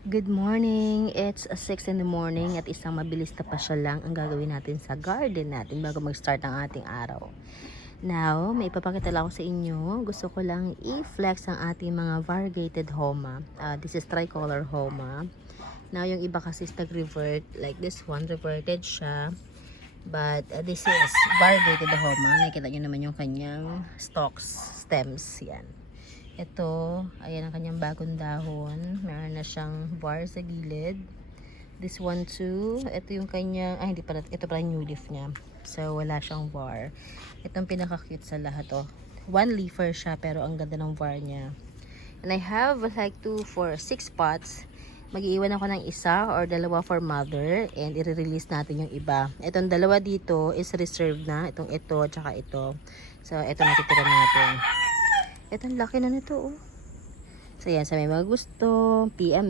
Good morning! It's 6 in the morning at isang mabilis na pasya lang ang gagawin natin sa garden natin bago mag-start ang ating araw. Now, may ipapakita lang ako sa inyo. Gusto ko lang i-flex ang ating mga variegated homa. This is tricolor homa. Now, yung iba kasi is nag-revert. Like this one, reverted siya. But this is variegated homa. Nakikita nyo naman yung kanyang stalks, stems. Yan. Ito, ayan ang kanyang bagong dahon. Meron na siyang var sa gilid. This one too. Ito yung kanyang, hindi pala, ito pala new leaf niya. So, wala siyang var. Itong pinaka-cute sa lahat, oh. One leafer siya, pero ang ganda ng var niya. And I have like 2, 4, 6 pots. Mag-iiwan ako ng isa or dalawa for mother. And i-release natin yung iba. Itong dalawa dito is reserved na. Itong ito, tsaka ito. So, ito natitira natin. Ito, ang laki na nito, oh. So, yan. Sa may mga gusto, PM